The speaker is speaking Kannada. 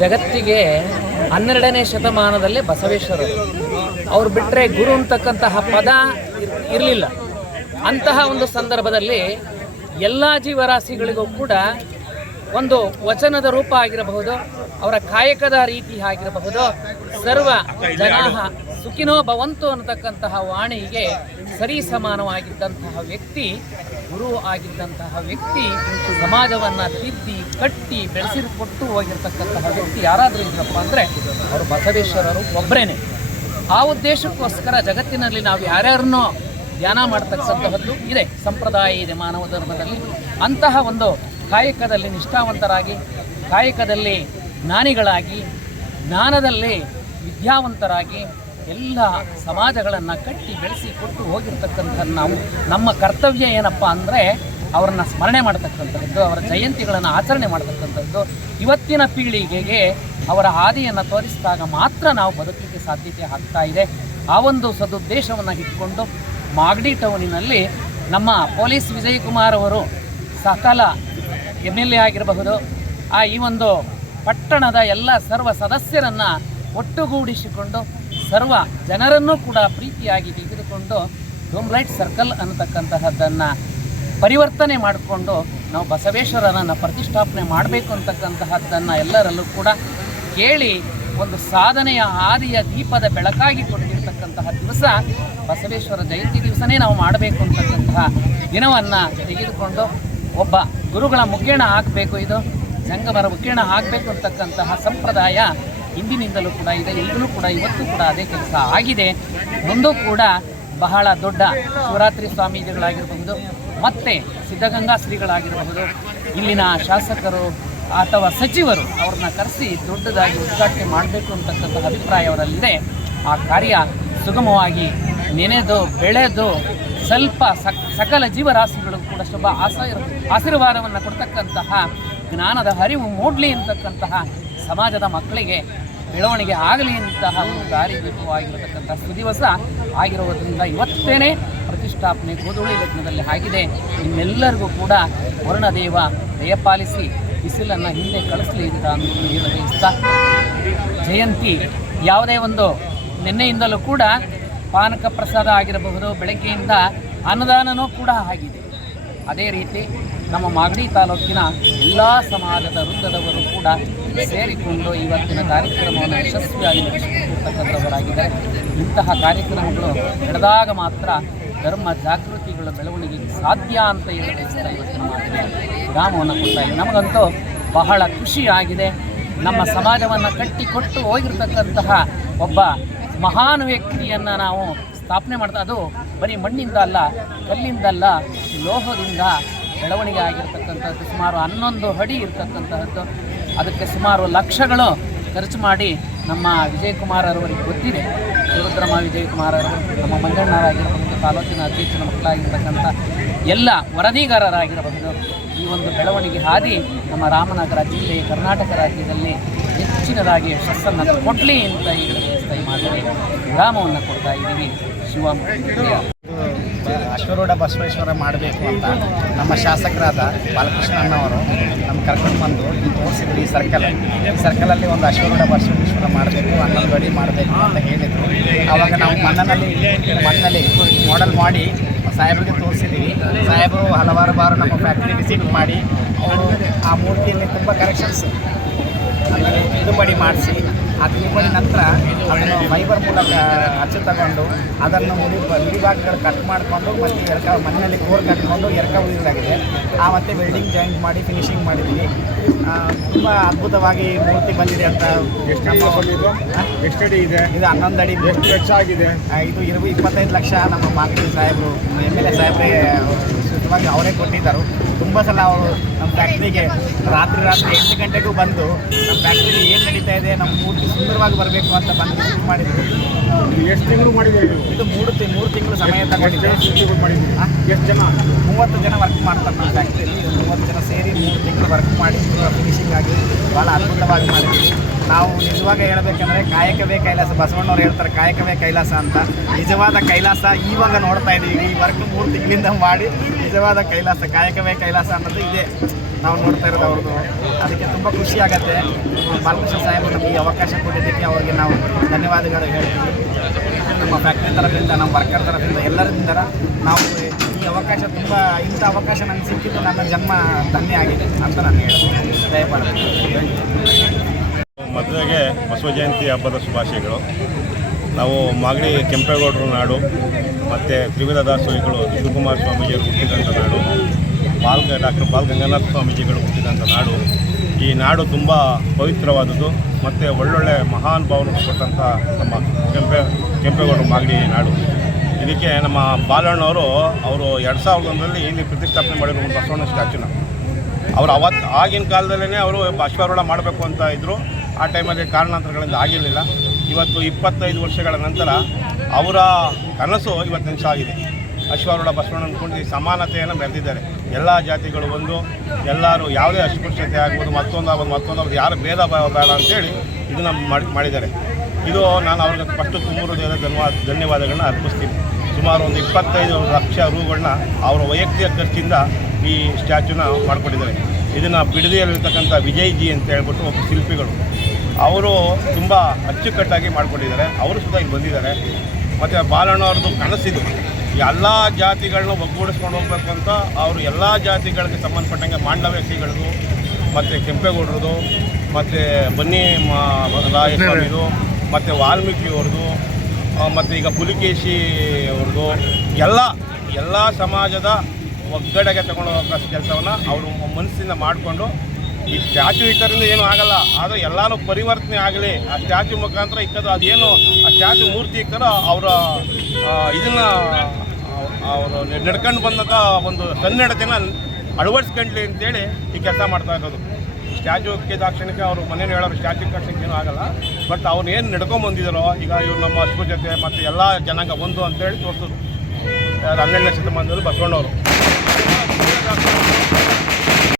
ಜಗತ್ತಿಗೆ 12ನೇ ಶತಮಾನದಲ್ಲೇ ಬಸವೇಶ್ವರರು. ಅವರು ಬಿಟ್ಟರೆ ಗುರು ಅಂತಕ್ಕಂತಹ ಪದ ಇರಲಿಲ್ಲ. ಅಂತಹ ಒಂದು ಸಂದರ್ಭದಲ್ಲಿ ಎಲ್ಲ ಜೀವರಾಶಿಗಳಿಗೂ ಕೂಡ ಒಂದು ವಚನದ ರೂಪ ಆಗಿರಬಹುದು, ಅವರ ಕಾಯಕದ ರೀತಿ ಆಗಿರಬಹುದು, ಸರ್ವ ಜನಾಹ ಸುಖಿನೋ ಭವಂತು ಅನ್ನತಕ್ಕಂತಹ ವಾಣಿಗೆ ಸರಿ ಸಮಾನವಾಗಿದ್ದಂತಹ ವ್ಯಕ್ತಿ, ಗುರು ಆಗಿದ್ದಂತಹ ವ್ಯಕ್ತಿ, ಸಮಾಜವನ್ನು ತಿದ್ದಿ ಕಟ್ಟಿ ಬೆಳೆಸಿಕೊಟ್ಟು ಹೋಗಿರ್ತಕ್ಕಂತಹ ವ್ಯಕ್ತಿ ಯಾರಾದರೂ ಇದ್ರಪ್ಪ ಅಂದರೆ ಅವರು ಬಸವೇಶ್ವರರು ಒಬ್ಬರೇನೆ. ಆ ಉದ್ದೇಶಕ್ಕೋಸ್ಕರ ಜಗತ್ತಿನಲ್ಲಿ ನಾವು ಯಾರ್ಯಾರನ್ನೋ ಧ್ಯಾನ ಮಾಡ್ತಕ್ಕಂತಹದ್ದು ಇದೆ, ಸಂಪ್ರದಾಯ ಇದೆ ಮಾನವ ಧರ್ಮದಲ್ಲಿ. ಅಂತಹ ಒಂದು ಕಾಯಕದಲ್ಲಿ ನಿಷ್ಠಾವಂತರಾಗಿ, ಕಾಯಕದಲ್ಲಿ ಜ್ಞಾನಿಗಳಾಗಿ, ಜ್ಞಾನದಲ್ಲಿ ವಿದ್ಯಾವಂತರಾಗಿ ಎಲ್ಲ ಸಮಾಜಗಳನ್ನು ಕಟ್ಟಿ ಬೆಳೆಸಿ ಕೊಟ್ಟು ಹೋಗಿರ್ತಕ್ಕಂಥ ನಾವು, ನಮ್ಮ ಕರ್ತವ್ಯ ಏನಪ್ಪ ಅಂದರೆ ಅವರನ್ನು ಸ್ಮರಣೆ ಮಾಡ್ತಕ್ಕಂಥದ್ದು, ಅವರ ಜಯಂತಿಗಳನ್ನು ಆಚರಣೆ ಮಾಡ್ತಕ್ಕಂಥದ್ದು. ಇವತ್ತಿನ ಪೀಳಿಗೆಗೆ ಅವರ ಹಾದಿಯನ್ನು ತೋರಿಸಿದಾಗ ಮಾತ್ರ ನಾವು ಬದುಕಲಿಕ್ಕೆ ಸಾಧ್ಯತೆ ಆಗ್ತಾ ಇದೆ. ಆ ಒಂದು ಸದುದ್ದೇಶವನ್ನು ಇಟ್ಕೊಂಡು ಮಾಗಡಿ ಟೌನಿನಲ್ಲಿ ನಮ್ಮ ಪೊಲೀಸ್ ವಿಜಯ್ ಕುಮಾರ್ ಅವರು ಸಕಲ MLA ಆಗಿರಬಹುದು, ಈ ಒಂದು ಪಟ್ಟಣದ ಎಲ್ಲ ಸರ್ವ ಸದಸ್ಯರನ್ನು ಒಟ್ಟುಗೂಡಿಸಿಕೊಂಡು ಸರ್ವ ಜನರನ್ನೂ ಕೂಡ ಪ್ರೀತಿಯಾಗಿ ತೆಗೆದುಕೊಂಡು ಡೋಮ್ಲೈಟ್ ಸರ್ಕಲ್ ಅನ್ನತಕ್ಕಂತಹದ್ದನ್ನು ಪರಿವರ್ತನೆ ಮಾಡಿಕೊಂಡು ನಾವು ಬಸವೇಶ್ವರರನ್ನು ಪ್ರತಿಷ್ಠಾಪನೆ ಮಾಡಬೇಕು ಅಂತಕ್ಕಂತಹದ್ದನ್ನು ಎಲ್ಲರಲ್ಲೂ ಕೂಡ ಕೇಳಿ ಒಂದು ಸಾಧನೆಯ ಹಾದಿಯ ದೀಪದ ಬೆಳಕಾಗಿ ಕೊಟ್ಟಿರ್ತಕ್ಕಂತಹ ದಿವಸ ಬಸವೇಶ್ವರ ಜಯಂತಿ ದಿವಸನೇ ನಾವು ಮಾಡಬೇಕು ಅಂತಕ್ಕಂತಹ ದಿನವನ್ನು ತೆಗೆದುಕೊಂಡು ಒಬ್ಬ ಗುರುಗಳ ಮುಖೇಣ ಆಗಬೇಕು, ಇದು ಜಂಗಮರ ಮುಖೇಣ ಆಗಬೇಕು ಅಂತಕ್ಕಂತಹ ಸಂಪ್ರದಾಯ ಹಿಂದಿನಿಂದಲೂ ಕೂಡ ಇದೆ. ಈಗಲೂ ಕೂಡ ಇವತ್ತು ಕೂಡ ಅದೇ ಕೆಲಸ ಆಗಿದೆ. ಮುಂದೂ ಕೂಡ ಬಹಳ ದೊಡ್ಡ ಶಿವರಾತ್ರಿ ಸ್ವಾಮೀಜಿಗಳಾಗಿರಬಹುದು, ಮತ್ತು ಸಿದ್ಧಗಂಗಾ ಶ್ರೀಗಳಾಗಿರಬಹುದು, ಇಲ್ಲಿನ ಶಾಸಕರು ಅಥವಾ ಸಚಿವರು ಅವ್ರನ್ನ ಕರೆಸಿ ದೊಡ್ಡದಾಗಿ ಉದ್ಘಾಟನೆ ಮಾಡಬೇಕು ಅಂತಕ್ಕಂಥ ಅಭಿಪ್ರಾಯ ಅವರಲ್ಲಿದೆ. ಆ ಕಾರ್ಯ ಸುಗಮವಾಗಿ ನೆನೆದು ಬೆಳೆದು ಸ್ವಲ್ಪ ಸಕಲ ಜೀವರಾಶಿಗಳು ಕೂಡ ಶುಭ ಆಶೀರ್ವಾದವನ್ನು ಕೊಡ್ತಕ್ಕಂತಹ ಜ್ಞಾನದ ಹರಿವು ಮೂಡಲಿ ಅಂತಕ್ಕಂತಹ ಸಮಾಜದ ಮಕ್ಕಳಿಗೆ ಬೆಳವಣಿಗೆ ಆಗಲಿ ಅಂತಹ ಒಂದು ದಾರಿದೀಪವಾಗಿರತಕ್ಕಂಥ ಸುದಿವಸ ಆಗಿರುವುದರಿಂದ ಇವತ್ತೇನೆ ಪ್ರತಿಷ್ಠಾಪನೆ ಗೋಧೂಳಿ ಲಗ್ನದಲ್ಲಿ ಆಗಿದೆ. ನಿಮ್ಮೆಲ್ಲರಿಗೂ ಕೂಡ ವರುಣದೇವ ದಯಪಾಲಿಸಿ ಬಿಸಿಲನ್ನು ಹಿಂದೆ ಕಳಿಸಲಿ ಅಂತ ಹೇಳಬಯಸ್ತಾ, ಜಯಂತಿ ಯಾವುದೇ ಒಂದು ನಿನ್ನೆಯಿಂದಲೂ ಕೂಡ ಪಾನಕ ಪ್ರಸಾದ ಆಗಿರಬಹುದು, ಬೆಳಗ್ಗೆಯಿಂದ ಅನ್ನದಾನವೂ ಕೂಡ ಆಗಿದೆ. ಅದೇ ರೀತಿ ನಮ್ಮ ಮಾಗಡಿ ತಾಲೂಕಿನ ಎಲ್ಲ ಸಮಾಜದ ವೃಂದದವರು ಕೂಡ ಸೇರಿಕೊಂಡು ಇವತ್ತಿನ ಕಾರ್ಯಕ್ರಮವನ್ನು ಯಶಸ್ವಿಯಾಗಿ ನಡೆಸಿಕೊಟ್ಟಿರ್ತಕ್ಕಂಥವರಾಗಿದ್ದಾರೆ. ಇಂತಹ ಕಾರ್ಯಕ್ರಮಗಳು ನಡೆದಾಗ ಮಾತ್ರ ಧರ್ಮ ಜಾಗೃತಿಗಳ ಬೆಳವಣಿಗೆಗೆ ಸಾಧ್ಯ ಅಂತ ಹೇಳಿ ಬಯಸ್ತಾ ಇವತ್ತಿನ ಮಾತಿನ ವಿರಾಮವನ್ನು ಕೊಡ್ತಾ ಇದೆ. ನಮಗಂತೂ ಬಹಳ ಖುಷಿಯಾಗಿದೆ. ನಮ್ಮ ಸಮಾಜವನ್ನು ಕಟ್ಟಿಕೊಟ್ಟು ಹೋಗಿರ್ತಕ್ಕಂತಹ ಒಬ್ಬ ಮಹಾನ್ ವ್ಯಕ್ತಿಯನ್ನು ನಾವು ಸ್ಥಾಪನೆ ಮಾಡ್ತಾ, ಅದು ಬರೀ ಮಣ್ಣಿಂದ ಅಲ್ಲ, ಕಲ್ಲಿಂದಲ್ಲ, ಲೋಹದಿಂದ ಬೆಳವಣಿಗೆ ಆಗಿರ್ತಕ್ಕಂಥದ್ದು. ಸುಮಾರು 11 ಅಡಿ ಇರ್ತಕ್ಕಂತಹದ್ದು. ಅದಕ್ಕೆ ಸುಮಾರು ಲಕ್ಷಗಳು ಖರ್ಚು ಮಾಡಿ ನಮ್ಮ ವಿಜಯಕುಮಾರರವರಿಗೆ ಗೊತ್ತಿದೆ. ಶಿವರುದ್ರಮ ವಿಜಯಕುಮಾರರು, ನಮ್ಮ ಮಂಜಣ್ಣರಾಗಿರಬಹುದು, ತಾಲೂಕಿನ ಅಧ್ಯಕ್ಷರ ಮಕ್ಕಳಾಗಿರ್ತಕ್ಕಂಥ ಎಲ್ಲ ವರದಿಗಾರರಾಗಿರಬಹುದು. ಈ ಒಂದು ಬೆಳವಣಿಗೆ ಹಾದಿ ನಮ್ಮ ರಾಮನಗರ ಜಿಲ್ಲೆ, ಕರ್ನಾಟಕ ರಾಜ್ಯದಲ್ಲಿ ಹೆಚ್ಚಿನದಾಗಿ ಯಶಸ್ಸನ್ನು ಕೊಡಲಿ ಅಂತ ಈಗ ಬಯಸ್ತಾ ಈ ಮಾತಲ್ಲಿ ವಿರಾಮವನ್ನು ಕೊಡ್ತಾ ಇದ್ದೀವಿ. ಅಶ್ವರೂಢ ಬಸವೇಶ್ವರ ಮಾಡಬೇಕು ಅಂತ ನಮ್ಮ ಶಾಸಕರಾದ ಬಾಲಕೃಷ್ಣಣ್ಣವರು ನಮ್ಗೆ ಕರ್ಕೊಂಡು ಬಂದು ತೋರಿಸಿದ್ರು. ಈ ಸರ್ಕಲಲ್ಲಿ ಒಂದು ಅಶ್ವರೂಢ ಬಸವೇಶ್ವರ ಮಾಡಬೇಕು, 11 ಅಡಿ ಮಾಡಬೇಕು ಅಂತ ಹೇಳಿದರು. ಆವಾಗ ನಾವು ಮಣ್ಣಲ್ಲಿ ಮಾಡೆಲ್ ಮಾಡಿ ಸಾಹೇಬರಿಗೆ ತೋರಿಸಿದ್ದೀವಿ. ಸಾಹೇಬರು ಹಲವಾರು ಬಾರು ನಮ್ಮ ಫ್ಯಾಕ್ಟ್ರಿ ವಿಸಿಟ್ ಮಾಡಿ ಅವರು ಆ ಮೂರ್ತಿಯಲ್ಲಿ ತುಂಬ ಕರೆಕ್ಷನ್ಸ್ ಆಮೇಲೆ ತಿದ್ದುಪಡಿ ಮಾಡಿಸಿ, ಆ ತಿದ್ದುಪಡಿ ನಂತರ ಅದನ್ನು ಫೈಬರ್ ಮೂಲಕ ಅಚ್ಚು ತಗೊಂಡು ಅದನ್ನು ಬಿಡಿಭಾಗಗಳು ಕಟ್ ಮಾಡಿಕೊಂಡು ಮತ್ತು ಮಣ್ಣಿನಲ್ಲಿ ಕೋರ್ ಕಟ್ಕೊಂಡು ಉಳಿದಾಗಿದೆ. ಮತ್ತು ವೆಲ್ಡಿಂಗ್ ಜಾಯಿಂಟ್ ಮಾಡಿ ಫಿನಿಶಿಂಗ್ ಮಾಡಿದ್ವಿ. ತುಂಬ ಅದ್ಭುತವಾಗಿ ಮೂರ್ತಿ ಬಂದಿದೆ ಅಂತ. ಎಷ್ಟು ಅಡಿ ಇದೆ ಇದು? 11 ಅಡಿ. ಎಷ್ಟು ವೆಚ್ಚ ಆಗಿದೆ? ಇದು 25 ಲಕ್ಷ ನಮ್ಮ ಮಾಗಡಿ ಸಾಹೇಬರು MLA ಸಾಹೇಬ್ರಿಗೆ ಸುತ್ತವಾಗಿ ಅವರೇ ಕೊಟ್ಟಿದ್ದರು. ತುಂಬ ಸಲ ಅವರು ನಮ್ಮ ಫ್ಯಾಕ್ಟ್ರಿಗೆ ರಾತ್ರಿ 8 ಗಂಟೆಗೂ ಬಂದು ನಮ್ಮ ಫ್ಯಾಕ್ಟ್ರಿಲಿ ಏನು ನಡೀತಾ ಇದೆ, ನಮ್ಮ ಮೂರ್ತಿ ಸುಂದರವಾಗಿ ಬರಬೇಕು ಅಂತ ಬಂದು ವಿಸಿಟ್ ಮಾಡಿದ್ರು. ಎಷ್ಟು ತಿಂಗಳು ಮಾಡಿದ್ದೀವಿ? ಇದು 3 ತಿಂಗಳು ಸಮಯ ತಗೊಂಡಿದೆ. ಎಷ್ಟು ಜನ? 30 ಜನ ವರ್ಕ್ ಮಾಡ್ತಾರೆ ನಮ್ಮ ಫ್ಯಾಕ್ಟ್ರಿಯಲ್ಲಿ. 30 ಜನ ಸೇರಿ 3 ತಿಂಗಳು ವರ್ಕ್ ಮಾಡಿ ಫಿನಿಶಿಂಗ್ ಆಗಿ ಭಾಳ ಅದ್ಭುತವಾಗಿ ಮಾಡಿದ್ವಿ. ನಾವು ನಿಜವಾಗಿ ಹೇಳಬೇಕಂದ್ರೆ ಕಾಯಕವೇ ಕೈಲಾಸ. ಬಸವಣ್ಣವ್ರು ಹೇಳ್ತಾರೆ ಕಾಯಕವೇ ಕೈಲಾಸ ಅಂತ. ನಿಜವಾದ ಕೈಲಾಸ ಇವಾಗ ನೋಡ್ತಾ ಇದ್ದೀವಿ. ಈ ವರ್ಕ್ 3 ತಿಂಗಳಿಂದ ಮಾಡಿ ನಿಜವಾದ ಕೈಲಾಸ, ಕಾಯಕವೇ ಕೈಲಾಸ ಅನ್ನೋದು ಇದೆ. ನಾವು ನೋಡ್ತಾ ಇರೋದು ಅವ್ರದ್ದು. ಅದಕ್ಕೆ ತುಂಬ ಖುಷಿ ಆಗುತ್ತೆ. ಬಾಲಕೃಷ್ಣ ಸಾಹೇಬರು ನಮಗೆ ಅವಕಾಶ ಕೊಟ್ಟಿದ್ದಕ್ಕೆ ಅವರಿಗೆ ನಾವು ಧನ್ಯವಾದಗಳು ಹೇಳ್ತೀವಿ. ನಮ್ಮ ಫ್ಯಾಕ್ಟ್ರಿ ತರಫಿಂದ, ನಮ್ಮ ವರ್ಕರ್ ತರಫಿಂದ, ಎಲ್ಲರಿಂದ ನಾವು ಈ ಅವಕಾಶ ತುಂಬ ಇಂಥ ಅವಕಾಶ ನನಗೆ ಸಿಕ್ಕಿದ್ದು ನನ್ನ ಜನ್ಮ ಧನ್ಯ ಆಗಿದೆ ಅಂತ ನಾನು ಹೇಳ್ತೀನಿ. ದಯಪಾಲಿಸಿ. ಮೊದಲಿಗೆ ಬಸವ ಜಯಂತಿ ಹಬ್ಬದ ಶುಭಾಶಯಗಳು. ನಾವು ಮಾಗಡಿ ಕೆಂಪೇಗೌಡರ ನಾಡು ಮತ್ತು ತ್ರಿವಿಧ ದಾಸೋಹಿಗಳು ಶಿವಕುಮಾರ ಸ್ವಾಮೀಜಿಯವರು ಹುಟ್ಟಿದಂಥ ನಾಡು, ಡಾಕ್ಟರ್ ಬಾಲ್ ಗಂಗಾಧರ ಸ್ವಾಮೀಜಿಗಳು ಹುಟ್ಟಿದಂಥ ನಾಡು. ಈ ನಾಡು ತುಂಬ ಪವಿತ್ರವಾದದ್ದು ಮತ್ತು ಒಳ್ಳೊಳ್ಳೆ ಮಹಾನ್ ಭಾವರು ಕೊಟ್ಟಂಥ ನಮ್ಮ ಕೆಂಪೇಗೌಡರು ಮಾಗಡಿ ನಾಡು. ಇದಕ್ಕೆ ನಮ್ಮ ಬಾಲಣ್ಣವರು ಅವರು 2001ರಲ್ಲಿ ಇಲ್ಲಿ ಪ್ರತಿಷ್ಠಾಪನೆ ಮಾಡಿರೋ ಒಂದು ಬಸವಣ್ಣ ಸ್ಟ್ಯಾಚ್ಯೂನ ಅವರು ಆಗಿನ ಕಾಲದಲ್ಲೇ ಅವರು ಅಶ್ವಾರೂಢ ಮಾಡಬೇಕು ಅಂತ ಇದ್ದರು. ಆ ಟೈಮಲ್ಲಿ ಕಾರಣಾಂತರಗಳಿಂದ ಆಗಿರಲಿಲ್ಲ. ಇವತ್ತು 25 ವರ್ಷಗಳ ನಂತರ ಅವರ ಕನಸು ಇವತ್ತು ನನಸಾಗಿದೆ. ಅಶ್ವಾರೂಢ ಬಸವಣ್ಣ ಅಂದ್ಕೊಂಡು ಈ ಸಮಾನತೆಯನ್ನು ಬೆಳೆದಿದ್ದಾರೆ. ಎಲ್ಲ ಜಾತಿಗಳು ಒಂದು, ಎಲ್ಲರೂ ಯಾವುದೇ ಅಸ್ಪೃಶ್ಯತೆ ಆಗ್ಬೋದು, ಮತ್ತೊಂದು ಯಾರು ಭೇದ ಭಾವ ಬೇಡ ಅಂತೇಳಿ ಇದನ್ನು ಮಾಡಿದ್ದಾರೆ. ಇದು ನಾನು ಅವ್ರಿಗೆ ಫಸ್ಟು ತುಂಬ ಧನ್ಯವಾದಗಳನ್ನ ಅರ್ಪಿಸ್ತೀನಿ. ಸುಮಾರು ಒಂದು 25 ಲಕ್ಷ ರೂಗಳನ್ನ ಅವರ ವೈಯಕ್ತಿಕ ಖರ್ಚಿಂದ ಈ ಸ್ಟ್ಯಾಚ್ಯೂನ ಮಾಡಿಕೊಟ್ಟಿದ್ದಾರೆ. ಇದನ್ನು ಬಿಡದಿಯಲ್ಲಿರ್ತಕ್ಕಂಥ ವಿಜಯ್ ಜಿ ಅಂತ ಹೇಳ್ಬಿಟ್ಟು ಒಬ್ಬ ಶಿಲ್ಪಿಗಳು, ಅವರು ತುಂಬ ಅಚ್ಚುಕಟ್ಟಾಗಿ ಮಾಡಿಕೊಟ್ಟಿದ್ದಾರೆ. ಅವರು ಸುಧಾ ಇಲ್ಲಿ ಬಂದಿದ್ದಾರೆ. ಮತ್ತು ಬಾಲಣ್ಣವ್ರದ್ದು ಕನಸಿದು ಎಲ್ಲ ಜಾತಿಗಳನ್ನ ಒಗ್ಗೂಡಿಸ್ಕೊಂಡು ಹೋಗ್ಬೇಕು ಅಂತ ಅವರು ಎಲ್ಲ ಜಾತಿಗಳಿಗೆ ಸಂಬಂಧಪಟ್ಟಂಗೆ ಮಾಂಡವ್ಯ ಶ್ರೀಗಳದು, ಮತ್ತು ಕೆಂಪೇಗೌಡರದು, ಮತ್ತು ಬನ್ನಿ ರಾಯಸ್ವಾಮಿದು, ಮತ್ತು ವಾಲ್ಮೀಕಿಯವ್ರದ್ದು, ಮತ್ತು ಈಗ ಪುಲಿಕೇಶಿ ಅವ್ರದ್ದು ಎಲ್ಲ ಸಮಾಜದ ಒಗ್ಗಡೆಗೆ ತಗೊಂಡು ಹೋಗೋ ಕೆಲಸವನ್ನು ಅವರು ಮನಸ್ಸಿಂದ ಮಾಡಿಕೊಂಡು ಈ ಸ್ಟ್ಯಾಚ್ಯೂ ಇಕ್ಕರಿಂದ ಏನೂ ಆಗಲ್ಲ, ಆದರೆ ಎಲ್ಲರೂ ಪರಿವರ್ತನೆ ಆಗಲಿ. ಆ ಸ್ಟ್ಯಾಚ್ಯೂ ಮುಖಾಂತರ ಇಕ್ಕದು ಅದೇನು ಆ ಸ್ಟ್ಯಾಚ್ಯೂ ಮೂರ್ತಿ ಇಕ್ತಾರೋ ಅವರ ಇದನ್ನು ಅವರು ನಡ್ಕೊಂಡು ಬಂದಂಥ ಒಂದು ಸನ್ನಡತೆನ ಅಳವಡಿಸ್ಕೊಂಡ್ಲಿ ಅಂತೇಳಿ ಈ ಕೆಲಸ ಮಾಡ್ತಾ ಇರೋದು. ಸ್ಟ್ಯಾಚ್ಯೂ ದಾಕ್ಷಣಿಕ ಅವರು ಮನೇಲಿ ಹೇಳೋರು ಸ್ಟ್ಯಾಚ್ಯೂ ಕಟ್ಸೋಕ್ಕೆ ಏನೂ ಆಗಲ್ಲ, ಬಟ್ ಅವ್ರು ಏನು ನಡ್ಕೊಂಬಂದಿದ್ದಾರೋ ಈಗ ಇವ್ರು ನಮ್ಮ ಅಸ್ಪೃಶ್ಯತೆ ಮತ್ತು ಎಲ್ಲ ಜನಾಂಗ ಒಂದು ಅಂತೇಳಿ ತೋರಿಸೋದು 12ನೇ ಶತಮಾನದಲ್ಲಿ ಬಸವಣ್ಣವರು.